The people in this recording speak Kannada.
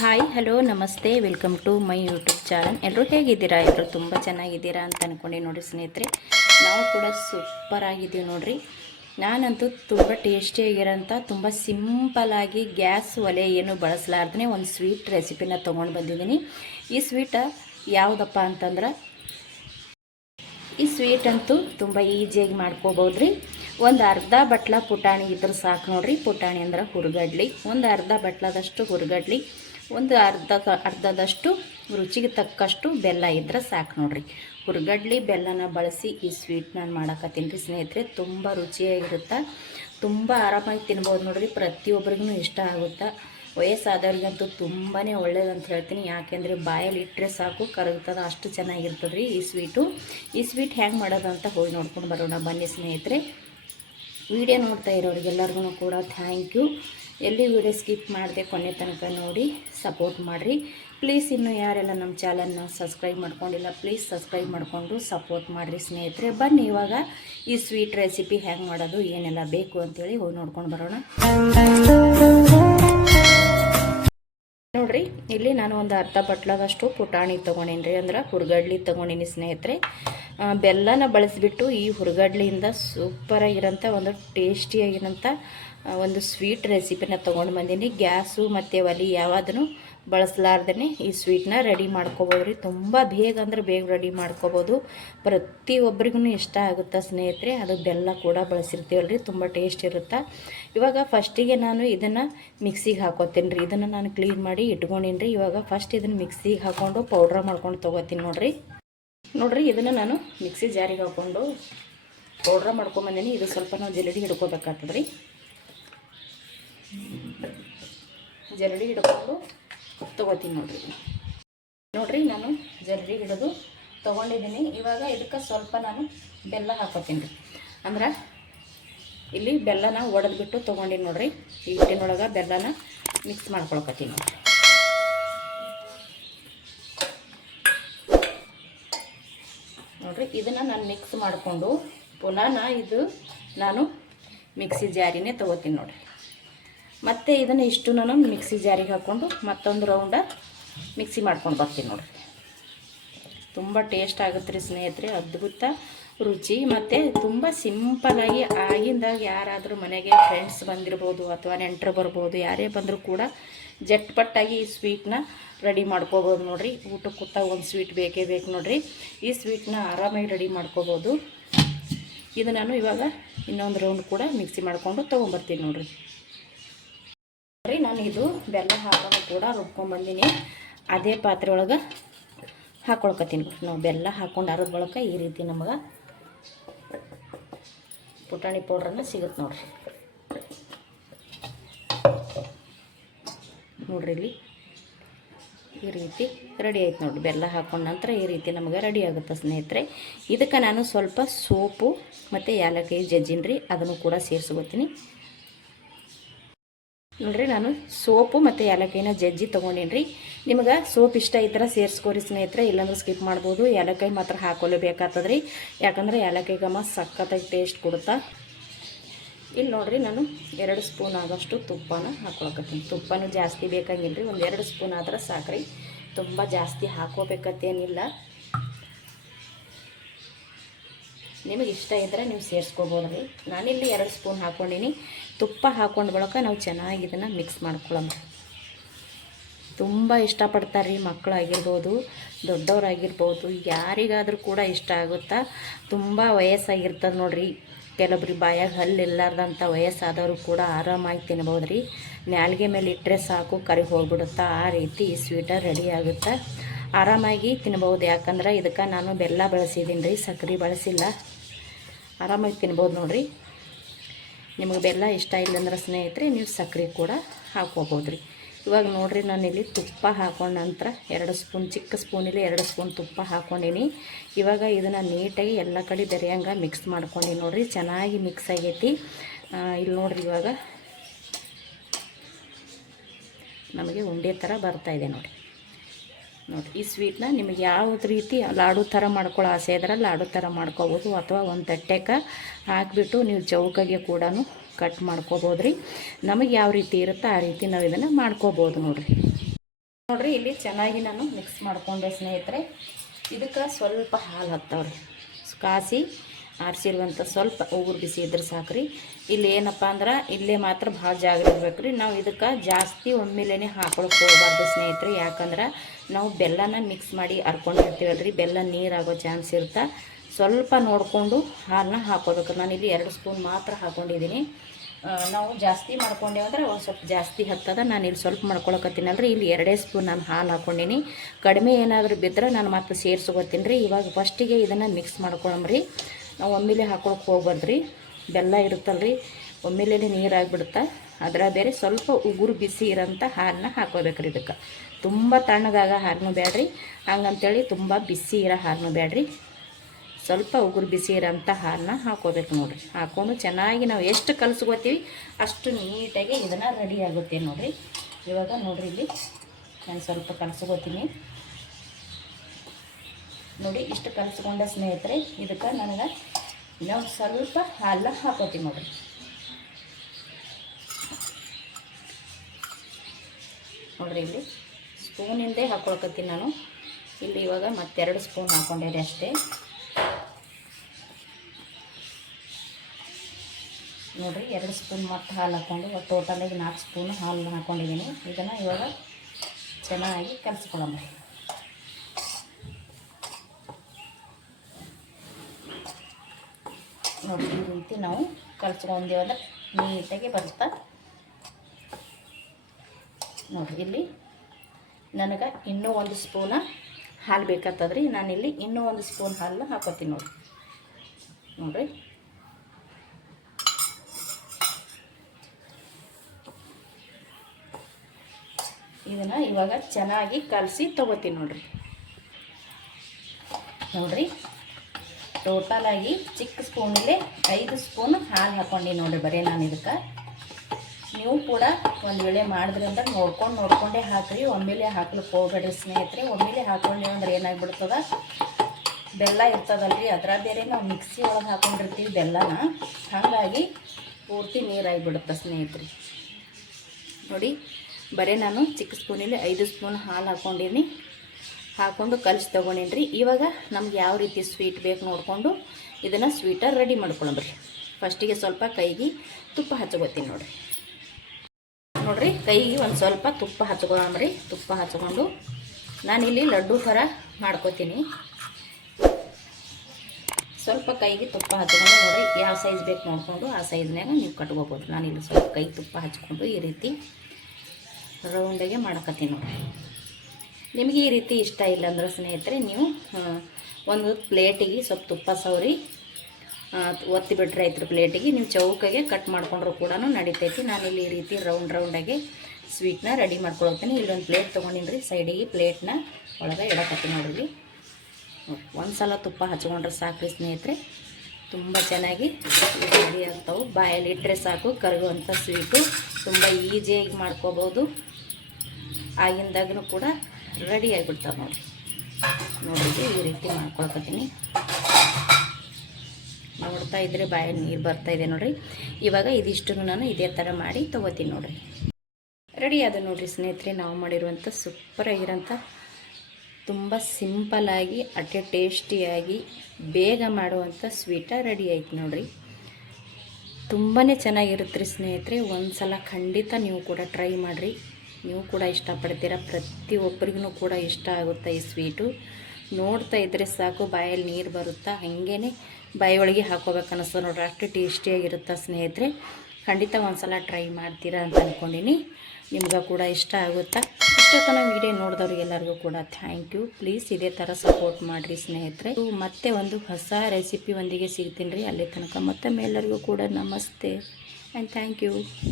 ಹಾಯ್ ಹಲೋ ನಮಸ್ತೆ welcome to my YouTube channel. ಎಲ್ಲರೂ ಹೇಗಿದ್ದೀರಾ? ಎಲ್ಲರೂ ತುಂಬ ಚೆನ್ನಾಗಿದ್ದೀರಾ ಅಂತ ಅಂದ್ಕೊಂಡು ನೋಡಿರಿ ಸ್ನೇಹಿತರೆ, ನಾವು ಕೂಡ ಸೂಪರ್ ಆಗಿದ್ದೀವಿ ನೋಡಿರಿ. ನಾನಂತೂ ತುಂಬ ಟೇಸ್ಟಿಯಾಗಿರೋಂಥ ತುಂಬ ಸಿಂಪಲಾಗಿ ಗ್ಯಾಸ್ ಒಲೆ ಏನು ಬಳಸಲಾರ್ದೇ ಒಂದು ಸ್ವೀಟ್ ರೆಸಿಪಿನ ತೊಗೊಂಡು ಬಂದಿದ್ದೀನಿ. ಈ ಸ್ವೀಟ ಯಾವುದಪ್ಪ ಅಂತಂದ್ರೆ, ಈ ಸ್ವೀಟ್ ಅಂತೂ ತುಂಬ ಈಸಿಯಾಗಿ ಮಾಡ್ಕೋಬೋದು ರೀ. ಒಂದು ಅರ್ಧ ಬಟ್ಲ ಪುಟಾಣಿ ಇದ್ರೆ ಸಾಕು ನೋಡಿರಿ. ಪುಟಾಣಿ ಅಂದ್ರೆ ಹುರ್ಗಡ್ಲಿ, ಒಂದು ಅರ್ಧ ಬಟ್ಲದಷ್ಟು ಹುರ್ಗಡ್ಲಿ, ಒಂದು ಅರ್ಧದಷ್ಟು ರುಚಿಗೆ ತಕ್ಕಷ್ಟು ಬೆಲ್ಲ ಇದ್ರೆ ಸಾಕು ನೋಡಿರಿ. ಹುರ್ಗಡ್ಲಿ ಬೆಲ್ಲನ ಬಳಸಿ ಈ ಸ್ವೀಟ್ ನಾನು ಮಾಡಕತ್ತೀನಿ ರೀ ಸ್ನೇಹಿತರೆ. ತುಂಬ ರುಚಿಯಾಗಿರುತ್ತೆ, ತುಂಬ ಆರಾಮಾಗಿ ತಿನ್ಬೋದು ನೋಡಿರಿ. ಪ್ರತಿಯೊಬ್ಬರಿಗೂ ಇಷ್ಟ ಆಗುತ್ತೆ. ವಯಸ್ಸಾದವ್ರಿಗಂತೂ ತುಂಬಾ ಒಳ್ಳೇದಂತ ಹೇಳ್ತೀನಿ. ಯಾಕೆಂದರೆ ಬಾಯಲ್ಲಿ ಇಟ್ಟರೆ ಸಾಕು ಕರಗುತ್ತದೆ, ಅಷ್ಟು ಚೆನ್ನಾಗಿರ್ತದೆ ರೀ ಈ ಸ್ವೀಟು. ಈ ಸ್ವೀಟ್ ಹೆಂಗೆ ಮಾಡೋದು ಅಂತ ಹೋಗಿ ನೋಡ್ಕೊಂಡು ಬರೋಣ ಬನ್ನಿ ಸ್ನೇಹಿತರೆ. ವಿಡಿಯೋ ನೋಡ್ತಾ ಇರೋರಿಗೆಲ್ಲರಿಗೂ ಕೂಡ ಥ್ಯಾಂಕ್ ಯು. ಎಲ್ಲಿ ವಿಡಿಯೋ ಸ್ಕಿಪ್ ಮಾಡದೆ ಕೊನೆ ತನಕ ನೋಡಿ ಸಪೋರ್ಟ್ ಮಾಡಿರಿ ಪ್ಲೀಸ್. ಇನ್ನು ಯಾರೆಲ್ಲ ನಮ್ಮ ಚಾನಲ್ನ ಸಬ್ಸ್ಕ್ರೈಬ್ ಮಾಡ್ಕೊಂಡಿಲ್ಲ ಪ್ಲೀಸ್ ಸಬ್ಸ್ಕ್ರೈಬ್ ಮಾಡಿಕೊಂಡು ಸಪೋರ್ಟ್ ಮಾಡಿರಿ ಸ್ನೇಹಿತರೆ. ಬನ್ನಿ ಇವಾಗ ಈ ಸ್ವೀಟ್ ರೆಸಿಪಿ ಹೆಂಗೆ ಮಾಡೋದು, ಏನೆಲ್ಲ ಬೇಕು ಅಂತೇಳಿ ಹೋಗಿ ನೋಡ್ಕೊಂಡು ಬರೋಣ ನೋಡಿರಿ. ಇಲ್ಲಿ ನಾನು ಒಂದು ಅರ್ಧ ಬಟ್ಲದಷ್ಟು ಪುಟಾಣಿ ತೊಗೊಂಡೀನಿ ರೀ, ಅಂದ್ರೆ ಹುರ್ಗಡ್ಲಿ ತೊಗೊಂಡಿನಿ ಸ್ನೇಹಿತರೆ. ಬೆಲ್ಲನ ಬಳಸಿಬಿಟ್ಟು ಈ ಹುರ್ಗಡ್ಲಿಯಿಂದ ಸೂಪರಾಗಿರೋಂಥ ಒಂದು ಟೇಸ್ಟಿಯಾಗಿರೋಂಥ ಒಂದು ಸ್ವೀಟ್ ರೆಸಿಪಿನ ತೊಗೊಂಡು ಬಂದೀನಿ. ಗ್ಯಾಸು ಮತ್ತು ಒಲೆ ಯಾವುದನ್ನು ಬಳಸಲಾರ್ದೇ ಈ ಸ್ವೀಟ್ನ ರೆಡಿ ಮಾಡ್ಕೋಬೋದು ರೀ. ತುಂಬ ಬೇಗ ಅಂದ್ರೆ ಬೇಗ ರೆಡಿ ಮಾಡ್ಕೋಬೋದು. ಪ್ರತಿಯೊಬ್ಬರಿಗೂ ಇಷ್ಟ ಆಗುತ್ತೆ ಸ್ನೇಹಿತರೆ. ಅದು ಬೆಲ್ಲ ಕೂಡ ಬಳಸಿರ್ತೀವಲ್ರಿ, ತುಂಬ ಟೇಸ್ಟ್ ಇರುತ್ತೆ. ಇವಾಗ ಫಸ್ಟಿಗೆ ನಾನು ಇದನ್ನು ಮಿಕ್ಸಿಗೆ ಹಾಕೋತೀನಿ ರೀ. ಇದನ್ನು ನಾನು ಕ್ಲೀನ್ ಮಾಡಿ ಇಟ್ಕೊಂಡೀನಿ ರೀ. ಇವಾಗ ಫಸ್ಟ್ ಇದನ್ನು ಮಿಕ್ಸಿಗೆ ಹಾಕ್ಕೊಂಡು ಪೌಡ್ರ್ ಮಾಡ್ಕೊಂಡು ತೊಗೋತೀನಿ ನೋಡಿರಿ. ಇದನ್ನು ನಾನು ಮಿಕ್ಸಿ ಜಾರಿಗೆ ಹಾಕ್ಕೊಂಡು ಪೌಡ್ರ್ ಮಾಡ್ಕೊಂಬಂದೀನಿ. ಇದು ಸ್ವಲ್ಪ ನಾವು ಜರಡಿ ಹಿಡ್ಕೋಬೇಕಾಗ್ತದೆ ರೀ. ಜರಡಿ ಹಿಡ್ಕೊಂಡು ತೊಗೋತೀನಿ ನೋಡಿರಿ. ನಾನು ಜರಡಿ ಹಿಡಿದು ತೊಗೊಂಡಿದ್ದೀನಿ. ಇವಾಗ ಇದಕ್ಕೆ ಸ್ವಲ್ಪ ನಾನು ಬೆಲ್ಲ ಹಾಕೋತೀನಿ ರೀ. ಅಂದ್ರೆ ಇಲ್ಲಿ ಬೆಲ್ಲನ ಒಡೆದ್ಬಿಟ್ಟು ತೊಗೊಂಡಿನಿ ನೋಡಿರಿ. ಈ ಹಿಟ್ಟಿನೊಳಗೆ ಬೆಲ್ಲನ ಮಿಕ್ಸ್ ಮಾಡ್ಕೊಳಕತ್ತೀನಿ ನೋಡಿರಿ. ಇದನ್ನು ನಾನು ಮಿಕ್ಸ್ ಮಾಡಿಕೊಂಡು ಪುನಃ ಇದು ನಾನು ಮಿಕ್ಸಿ ಜಾರಿನೇ ತೊಗೋತೀನಿ ನೋಡಿರಿ. ಮತ್ತು ಇದನ್ನು ಇಷ್ಟು ನಾನು ಮಿಕ್ಸಿ ಜಾರಿಗೆ ಹಾಕ್ಕೊಂಡು ಮತ್ತೊಂದು ರೌಂಡ ಮಿಕ್ಸಿ ಮಾಡ್ಕೊಂಡು ಬರ್ತೀನಿ ನೋಡಿರಿ. ತುಂಬ ಟೇಸ್ಟ್ ಆಗುತ್ತೆ ರೀ ಸ್ನೇಹಿತರೆ, ಅದ್ಭುತ ರುಚಿ. ಮತ್ತು ತುಂಬ ಸಿಂಪಲಾಗಿ ಆಗಿಂದಾಗ ಯಾರಾದರೂ ಮನೆಗೆ ಫ್ರೆಂಡ್ಸ್ ಬಂದಿರ್ಬೋದು ಅಥವಾ ನೆಂಟರು ಬರ್ಬೋದು, ಯಾರೇ ಬಂದರೂ ಕೂಡ ಜಟ್ಪಟ್ಟಾಗಿ ಈ ಸ್ವೀಟ್ನ ರೆಡಿ ಮಾಡ್ಕೋಬೋದು ನೋಡಿರಿ. ಊಟಕ್ಕೆ ಕೂತಾಗ ಒಂದು ಸ್ವೀಟ್ ಬೇಕೇ ಬೇಕು ನೋಡಿರಿ. ಈ ಸ್ವೀಟ್ನ ಆರಾಮಾಗಿ ರೆಡಿ ಮಾಡ್ಕೋಬೋದು. ಇದು ನಾನು ಇವಾಗ ಇನ್ನೊಂದು ರೌಂಡ್ ಕೂಡ ಮಿಕ್ಸಿ ಮಾಡಿಕೊಂಡು ತೊಗೊಂಬರ್ತೀನಿ ನೋಡಿರಿ. ನಾನು ಇದು ಬೆಲ್ಲ ಹಾಕೋದು ಕೂಡ ರುಬ್ಕೊಂಡ್ಬಂದೀನಿ. ಅದೇ ಪಾತ್ರೆ ಒಳಗೆ ಹಾಕೊಳ್ಕತ್ತೀನಿ. ನಾವು ಬೆಲ್ಲ ಹಾಕ್ಕೊಂಡು ಅರದ ಬಳಕ ಈ ರೀತಿ ನಮಗೆ ಪುಟಾಣಿ ಪೌಡ್ರನ್ನ ಸಿಗುತ್ತೆ ನೋಡ್ರಿ. ಇಲ್ಲಿ ಈ ರೀತಿ ರೆಡಿ ಆಯ್ತು ನೋಡಿರಿ. ಬೆಲ್ಲ ಹಾಕೊಂಡ ನಂತರ ಈ ರೀತಿ ನಮಗೆ ರೆಡಿ ಆಗುತ್ತೆ ಸ್ನೇಹಿತರೆ. ಇದಕ್ಕೆ ನಾನು ಸ್ವಲ್ಪ ಸೋಪು ಮತ್ತು ಏಲಕ್ಕಿ ಜಜ್ಜಿನ ರೀ, ಅದನ್ನು ಕೂಡ ಸೇರಿಸ್ಕೊತೀನಿ ನೋಡಿರಿ. ನಾನು ಸೋಪು ಮತ್ತು ಏಲಕ್ಕಾಯಿನ ಜಜ್ಜಿ ತೊಗೊಂಡೀನಿ ರೀ. ನಿಮಗೆ ಸೋಪ್ ಇಷ್ಟ ಈ ಥರ ಸೇರಿಸ್ಕೋರಿ ಸ್ನೇಹಿತರೆ, ಇಲ್ಲಾಂದ್ರೆ ಸ್ಕಿಪ್ ಮಾಡ್ಬೋದು. ಏಲಕ್ಕಾಯಿ ಮಾತ್ರ ಹಾಕೊಳ್ಳೇಬೇಕಾಗ್ತದೆ ರೀ, ಯಾಕಂದರೆ ಏಲಕ್ಕಾಯಿ ಘಮ ಸಖತ್ತಾಗಿ ಟೇಸ್ಟ್ ಕೊಡುತ್ತಾ. ಇಲ್ಲಿ ನೋಡಿರಿ, ನಾನು 2 ಸ್ಪೂನ್ ಆಗೋಷ್ಟು ತುಪ್ಪನ ಹಾಕೊಳಕತ್ತೀನಿ. ತುಪ್ಪನೂ ಜಾಸ್ತಿ ಬೇಕಾಗಿಲ್ಲ ರೀ, ಒಂದು 2 ಸ್ಪೂನ್ ಆದ್ರೆ ಸಾಕ್ರಿ. ತುಂಬ ಜಾಸ್ತಿ ಹಾಕೋಬೇಕತ್ತೇನಿಲ್ಲ, ನಿಮಗೆ ಇಷ್ಟ ಇದ್ದರೆ ನೀವು ಸೇರಿಸ್ಕೋಬೋದು ರೀ. ನಾನಿಲ್ಲಿ 2 ಸ್ಪೂನ್ ಹಾಕ್ಕೊಂಡೀನಿ. ತುಪ್ಪ ಹಾಕ್ಕೊಂಡು ಬಳಕ ನಾವು ಚೆನ್ನಾಗಿ ಇದನ್ನು ಮಿಕ್ಸ್ ಮಾಡ್ಕೊಳ್ಳೋಣ. ತುಂಬ ಇಷ್ಟಪಡ್ತಾರೆ ರೀ, ಮಕ್ಕಳಾಗಿರ್ಬೋದು ದೊಡ್ಡವರಾಗಿರ್ಬೋದು, ಯಾರಿಗಾದರೂ ಕೂಡ ಇಷ್ಟ ಆಗುತ್ತಾ. ತುಂಬ ವಯಸ್ಸಾಗಿರ್ತದೆ ನೋಡಿರಿ, ಕೆಲವೊಬ್ರಿಗೆ ಬಾಯಾಗ ಹಲ್ಲಿಲ್ಲಾರ್ದಂಥ ವಯಸ್ಸಾದವರು ಕೂಡ ಆರಾಮಾಗಿ ತಿನ್ಬೋದು ರೀ. ನಾಲ್ಗೆ ಮೇಲೆ ಇಟ್ಟರೆ ಸಾಕು ಕರಿಗೆ ಹೋಗ್ಬಿಡುತ್ತಾ, ಆ ರೀತಿ ಈ ಸ್ವೀಟ ರೆಡಿ ಆಗುತ್ತೆ. ಆರಾಮಾಗಿ ತಿನ್ಬೋದು. ಯಾಕಂದ್ರೆ ಇದಕ್ಕೆ ನಾನು ಬೆಲ್ಲ ಬಳಸಿದ್ದೀನಿ ರೀ, ಸಕ್ಕರೆ ಬಳಸಿಲ್ಲ. ಆರಾಮಾಗಿ ತಿನ್ಬೋದು ನೋಡಿರಿ. ನಿಮಗೆ ಬೆಲ್ಲ ಇಷ್ಟ ಇಲ್ಲಂದ್ರೆ ಸ್ನೇಹಿತರೆ ನೀವು ಸಕ್ಕರೆ ಕೂಡ ಹಾಕ್ಕೋಬೋದು ರೀ. ಇವಾಗ ನೋಡಿರಿ, ನಾನಿಲ್ಲಿ ತುಪ್ಪ ಹಾಕೊಂಡ ನಂತರ 2 ಸ್ಪೂನ್, ಚಿಕ್ಕ ಸ್ಪೂನಲ್ಲಿ 2 ಸ್ಪೂನ್ ತುಪ್ಪ ಹಾಕ್ಕೊಂಡೀನಿ. ಇವಾಗ ಇದನ್ನು ನೀಟಾಗಿ ಎಲ್ಲ ಕಡೆ ಬೆರೆಯಂಗೆ ಮಿಕ್ಸ್ ಮಾಡ್ಕೊಂಡು ನೋಡಿರಿ. ಚೆನ್ನಾಗಿ ಮಿಕ್ಸ್ ಆಗೈತಿ. ಇಲ್ಲಿ ನೋಡಿರಿ, ಇವಾಗ ನಮಗೆ ಉಂಡೆ ಥರ ಬರ್ತಾಯಿದೆ ನೋಡಿ. ಈ ಸ್ವೀಟ್ನ ನಿಮಗೆ ಯಾವ್ದು ರೀತಿ ಲಾಡು ಥರ ಮಾಡ್ಕೊಳ್ಳೋ ಆಸೆ ಇದ್ರೆ ಲಾಡು ಥರ ಮಾಡ್ಕೋಬೋದು, ಅಥವಾ ಒಂದು ತಟ್ಟೆಗೆ ಹಾಕಿಬಿಟ್ಟು ನೀವು ಚೌಕಾಗೆ ಕೂಡ ಕಟ್ ಮಾಡ್ಕೋಬೋದು ರೀ. ನಮಗೆ ಯಾವ ರೀತಿ ಇರುತ್ತೋ ಆ ರೀತಿ ನಾವು ಇದನ್ನು ಮಾಡ್ಕೋಬೋದು ನೋಡಿರಿ. ನೋಡಿರಿ ಇಲ್ಲಿ ಚೆನ್ನಾಗಿ ನಾನು ಮಿಕ್ಸ್ ಮಾಡಿಕೊಂಡೆ ಸ್ನೇಹಿತರೆ. ಇದಕ್ಕೆ ಸ್ವಲ್ಪ ಹಾಲು ಹಾಕ್ತಾವ್ರಿ, ಕಾಸಿ ಆರಿಸಿರುವಂಥ ಸ್ವಲ್ಪ ಉಗುರು ಬಿಸಿ ಇದ್ರೆ ಸಾಕ್ರಿ. ಇಲ್ಲಿ ಏನಪ್ಪ ಅಂದ್ರೆ ಇಲ್ಲೇ ಮಾತ್ರ ಭಾಳ ಜಾಗ್ರತೆ ಇರ್ಬೇಕು ರೀ. ನಾವು ಇದಕ್ಕೆ ಜಾಸ್ತಿ ಒಮ್ಮೆಲೇ ಹಾಕೊಳಕ್ಕೆ ಹೋಗಬಾರ್ದು ಸ್ನೇಹಿತರೆ. ಯಾಕಂದ್ರೆ ನಾವು ಬೆಲ್ಲನ ಮಿಕ್ಸ್ ಮಾಡಿ ಹರ್ಕೊಂಡಿರ್ತೀವಲ್ಲ ರೀ, ಬೆಲ್ಲ ನೀರಾಗೋ ಚಾನ್ಸ್ ಇರುತ್ತೆ. ಸ್ವಲ್ಪ ನೋಡಿಕೊಂಡು ಹಾಲನ್ನ ಹಾಕೋಬೇಕು. ನಾನಿಲ್ಲಿ 2 ಸ್ಪೂನ್ ಮಾತ್ರ ಹಾಕ್ಕೊಂಡಿದ್ದೀನಿ. ನಾವು ಜಾಸ್ತಿ ಮಾಡ್ಕೊಂಡೇವೆ ಅಂದ್ರೆ ಒಂದು ಸ್ವಲ್ಪ ಜಾಸ್ತಿ ಹತ್ತದ. ನಾನು ಇಲ್ಲಿ ಸ್ವಲ್ಪ ಮಾಡ್ಕೊಳಕತ್ತೀನಲ್ರಿ, ಇಲ್ಲಿ 2 ಸ್ಪೂನ್ ನಾನು ಹಾಲು ಹಾಕ್ಕೊಂಡೀನಿ. ಕಡಿಮೆ ಏನಾದರೂ ಬಿದ್ದರೆ ನಾನು ಮತ್ತೆ ಸೇರಿಸ್ಕೊತೀನಿ ರೀ. ಇವಾಗ ಫಸ್ಟಿಗೆ ಇದನ್ನು ಮಿಕ್ಸ್ ಮಾಡ್ಕೊಳಮ್ರಿ. ನಾವು ಒಮ್ಮೆಲೆ ಹಾಕೊಳಕ್ಕೆ ಹೋಗ್ಬಾರ್ದ್ರಿ, ಬೆಲ್ಲ ಇರುತ್ತಲ್ರಿ, ಒಮ್ಮೆಲೇ ನೀರಾಗಿಬಿಡುತ್ತೆ. ಅದರ ಬೇರೆ ಸ್ವಲ್ಪ ಉಗುರು ಬಿಸಿ ಇರೋಂಥ ಹಾಲನ್ನ ಹಾಕೋಬೇಕ್ರಿ. ಇದಕ್ಕೆ ತುಂಬ ತಣ್ಣಗಾಗ ಹಾಲನ್ನು ಬೇಡ್ರಿ, ಹಂಗಂತೇಳಿ ತುಂಬ ಬಿಸಿ ಇರೋ ಹಾಲನ್ನು ಬೇಡ್ರಿ. ಸ್ವಲ್ಪ ಉಗುರು ಬಿಸಿ ಇರೋಂಥ ಹಾಲನ್ನ ಹಾಕೋಬೇಕು ನೋಡಿರಿ. ಹಾಕ್ಕೊಂಡು ಚೆನ್ನಾಗಿ ನಾವು ಎಷ್ಟು ಕಲಸ್ಕೋತೀವಿ ಅಷ್ಟು ನೀಟಾಗಿ ಇದನ್ನು ರೆಡಿ ಆಗುತ್ತೆ ನೋಡಿರಿ. ಇವಾಗ ನೋಡಿರಿ ಇಲ್ಲಿ ನಾನು ಸ್ವಲ್ಪ ಕಲಸ್ಕೋತೀನಿ ನೋಡಿ. ಇಷ್ಟು ಕಲಸ್ಕೊಂಡ ಸ್ನೇಹಿತರೆ, ಇದಕ್ಕೆ ನನಗೆ ನಾವು ಸ್ವಲ್ಪ ಹಾಲನ್ನ ಹಾಕೋತೀವಿ ನೋಡಿರಿ. ನೋಡಿರಿ ಇಲ್ಲಿ ಸ್ಪೂನಿಂದೇ ಹಾಕೊಳ್ಕತ್ತೀನಿ ನಾನು. ಇಲ್ಲಿ ಇವಾಗ ಮತ್ತೆ 2 ಸ್ಪೂನ್ ಹಾಕ್ಕೊಂಡಿದ್ದೆ ಅಷ್ಟೇ ನೋಡಿರಿ. 2 ಸ್ಪೂನ್ ಮತ್ತೆ ಹಾಲು ಹಾಕ್ಕೊಂಡು ಟೋಟಲಾಗಿ 4 ಸ್ಪೂನ್ ಹಾಲನ್ನ ಹಾಕ್ಕೊಂಡಿದ್ದೀನಿ. ಇದನ್ನು ಇವಾಗ ಚೆನ್ನಾಗಿ ಕಲಸ್ಕೊಳ್ಳೋಣ. ನೋಡಿ ಈ ರೀತಿ ನಾವು ಕಲಸ್ಕೊಂಡೇವಂದ್ರೆ ನೀಟಾಗಿ ಬರುತ್ತೆ ನೋಡಿರಿ. ಇಲ್ಲಿ ನನಗೆ ಇನ್ನೂ 1 ಸ್ಪೂನ ಹಾಲು ಬೇಕಾಗ್ತದ್ರಿ. ನಾನಿಲ್ಲಿ ಇನ್ನೂ 1 ಸ್ಪೂನ್ ಹಾಲನ್ನ ಹಾಕೋತೀನಿ ನೋಡಿರಿ. ನೋಡಿರಿ ಇದನ್ನು ಇವಾಗ ಚೆನ್ನಾಗಿ ಕಲಸಿ ತೊಗೋತೀನಿ ನೋಡಿರಿ. ನೋಡಿರಿ ಟೋಟಲಾಗಿ ಚಿಕ್ಕ ಸ್ಪೂನಲ್ಲಿ 5 ಸ್ಪೂನ್ ಹಾಲು ಹಾಕ್ಕೊಂಡು ನೋಡಿರಿ ಬರೀ ನಾನು ಇದಕ್ಕೆ. ನೀವು ಕೂಡ ಒಂದು ವೇಳೆ ಮಾಡಿದ್ರಿಂದ ನೋಡ್ಕೊಂಡೇ ಹಾಕಿರಿ. ಒಮ್ಮೆಲೆ ಹಾಕ್ಲಿಕ್ಕೆ ಹೋಗ್ಬೇಡ್ರಿ ಸ್ನೇಹಿತರೆ. ಒಮ್ಮೆಲೆ ಹಾಕ್ಕೊಂಡೆ ಅಂದ್ರೆ ಏನಾಗ್ಬಿಡ್ತದ, ಬೆಲ್ಲ ಇರ್ತದಲ್ರಿ, ಅದರ ಬೇರೆ ನಾವು ಮಿಕ್ಸಿ ಒಳಗೆ ಹಾಕ್ಕೊಂಡಿರ್ತೀವಿ ಬೆಲ್ಲನ, ಹಾಗಾಗಿ ಪೂರ್ತಿ ನೀರಾಗಿಬಿಡುತ್ತೆ ಸ್ನೇಹಿತರೆ. ನೋಡಿ ಬರೀ ನಾನು ಚಿಕ್ಕ ಸ್ಪೂನಲ್ಲಿ 5 ಸ್ಪೂನ್ ಹಾಲು ಹಾಕ್ಕೊಂಡಿನಿ, ಹಾಕ್ಕೊಂಡು ಕಲಿಸಿ ತೊಗೊಂಡೀನಿ ರೀ. ಇವಾಗ ನಮ್ಗೆ ಯಾವ ರೀತಿ ಸ್ವೀಟ್ ಬೇಕು ನೋಡಿಕೊಂಡು ಇದನ್ನು ಸ್ವೀಟರ್ ರೆಡಿ ಮಾಡ್ಕೊಳ್ಳೋಣ್ರಿ. ಫಸ್ಟಿಗೆ ಸ್ವಲ್ಪ ಕೈಗೆ ತುಪ್ಪ ಹಚ್ಕೋತೀನಿ ನೋಡಿರಿ. ನೋಡಿರಿ ಕೈಗೆ ಒಂದು ಸ್ವಲ್ಪ ತುಪ್ಪ ಹಚ್ಕೊಳ್ಳೋಣ್ರಿ. ತುಪ್ಪ ಹಚ್ಕೊಂಡು ನಾನಿಲ್ಲಿ ಲಡ್ಡು ಥರ ಮಾಡ್ಕೋತೀನಿ. ಸ್ವಲ್ಪ ಕೈಗೆ ತುಪ್ಪ ಹಚ್ಕೊಂಡು ನೋಡಿ ಯಾವ ಸೈಜ್ ಬೇಕು ನೋಡಿಕೊಂಡು ಆ ಸೈಜ್ನಾಗ ನೀವು ಕಟ್ಕೋಬೋದು. ನಾನಿಲ್ಲಿ ಸ್ವಲ್ಪ ಕೈ ತುಪ್ಪ ಹಚ್ಕೊಂಡು ಈ ರೀತಿ ರೌಂಡಾಗೆ ಮಾಡ್ಕೊತೀನಿ ನೋಡಿ. ನಿಮಗೆ ಈ ರೀತಿ ಇಷ್ಟ ಇಲ್ಲ ಅಂದ್ರೆ ಸ್ನೇಹಿತರೆ ನೀವು ಒಂದು ಪ್ಲೇಟಿಗೆ ಸ್ವಲ್ಪ ತುಪ್ಪ ಸವರಿ ಒತ್ತಿ ಬಿಟ್ಟರೆ ಆಯ್ತು. ಪ್ಲೇಟಿಗೆ ನೀವು ಚೌಕಾಗೆ ಕಟ್ ಮಾಡ್ಕೊಂಡ್ರು ಕೂಡ ನಡಿತೈತಿ. ನಾನಿಲ್ಲಿ ಈ ರೀತಿ ರೌಂಡಾಗೆ ಸ್ವೀಟ್ನ ರೆಡಿ ಮಾಡ್ಕೊಳ್ತೀನಿ. ಇಲ್ಲೊಂದು ಪ್ಲೇಟ್ ತೊಗೊಂಡಿನಿ ರೀ, ಸೈಡಿಗೆ ಪ್ಲೇಟ್ನ ಒಳಗೆ ಇಡಕತ್ತೀನಿ ನೋಡ್ರಿ. ಒಂದು ಸಲ ತುಪ್ಪ ಹಚ್ಕೊಂಡ್ರೆ ಸಾಕ್ರಿ ಸ್ನೇಹಿತರೆ, ತುಂಬ ಚೆನ್ನಾಗಿ ರೆಡಿ ಆಗ್ತಾವೆ. ಬಾಯಲ್ಲಿ ಇಟ್ಟರೆ ಸಾಕು ಕರಗುವಂಥ ಸ್ವೀಟು. ತುಂಬ ಈಸಿಯಾಗಿ ಮಾಡ್ಕೋಬೋದು. ಆಗಿಂದಾಗೂ ಕೂಡ ರೆಡಿ ಆಗಿಬಿಡ್ತಾವೆ ನೋಡಿರಿ. ನೋಡಿರಿ ಈ ರೀತಿ ಮಾಡ್ಕೊಳ್ತೀನಿ. ನೋಡ್ತಾ ಇದ್ದರೆ ಬಾಯಲ್ಲಿ ನೀರು ಬರ್ತಾಯಿದೆ ನೋಡಿರಿ. ಇವಾಗ ಇದಿಷ್ಟು ನಾನು ಇದೇ ಥರ ಮಾಡಿ ತೊಗೋತೀನಿ ನೋಡಿರಿ. ರೆಡಿ ಆದ ನೋಡಿರಿ ಸ್ನೇಹಿತರೆ, ನಾವು ಮಾಡಿರುವಂಥ ಸೂಪರಾಗಿರೋಂಥ ತುಂಬ ಸಿಂಪಲ್ಲಾಗಿ ಅಷ್ಟೇ ಟೇಸ್ಟಿಯಾಗಿ ಬೇಗ ಮಾಡುವಂಥ ಸ್ವೀಟ ರೆಡಿ ಆಯ್ತು ನೋಡಿರಿ. ತುಂಬಾ ಚೆನ್ನಾಗಿರುತ್ತೆ ರೀ ಸ್ನೇಹಿತರೆ. ಒಂದು ಸಲ ಖಂಡಿತ ನೀವು ಕೂಡ ಟ್ರೈ ಮಾಡಿರಿ. ನೀವು ಕೂಡ ಇಷ್ಟಪಡ್ತೀರ, ಪ್ರತಿಯೊಬ್ಬರಿಗೂ ಕೂಡ ಇಷ್ಟ ಆಗುತ್ತೆ ಈ ಸ್ವೀಟು. ನೋಡ್ತಾ ಇದ್ದರೆ ಸಾಕು ಬಾಯಲ್ಲಿ ನೀರು ಬರುತ್ತಾ, ಹಾಗೇ ಬಾಯಿಯೊಳಗೆ ಹಾಕೋಬೇಕು ಅನ್ನಿಸ್ತದೆ ನೋಡ್ರಿ. ಅಷ್ಟು ಟೇಸ್ಟಿಯಾಗಿರುತ್ತೆ ಸ್ನೇಹಿತರೆ. ಖಂಡಿತ ಒಂದು ಸಲ ಟ್ರೈ ಮಾಡ್ತೀರಾ ಅಂತ ಅಂದ್ಕೊಂಡಿನಿ. ನಿಮ್ಗೆ ಕೂಡ ಇಷ್ಟ ಆಗುತ್ತಾ? ಇಷ್ಟೊತ್ತನ ವೀಡಿಯೋ ನೋಡಿದವ್ರಿಗೆಲ್ಲರಿಗೂ ಕೂಡ ಥ್ಯಾಂಕ್ ಯು. ಪ್ಲೀಸ್ ಇದೇ ಥರ ಸಪೋರ್ಟ್ ಮಾಡಿರಿ ಸ್ನೇಹಿತರೆ. ಮತ್ತೆ ಒಂದು ಹೊಸ ರೆಸಿಪಿ ಒಂದಿಗೆ ಸಿಗ್ತೀನಿ ರೀ. ಅಲ್ಲಿ ತನಕ ಮತ್ತೊಮ್ಮೆ ಎಲ್ಲರಿಗೂ ಕೂಡ ನಮಸ್ತೆ ಆ್ಯಂಡ್ ಥ್ಯಾಂಕ್ ಯು.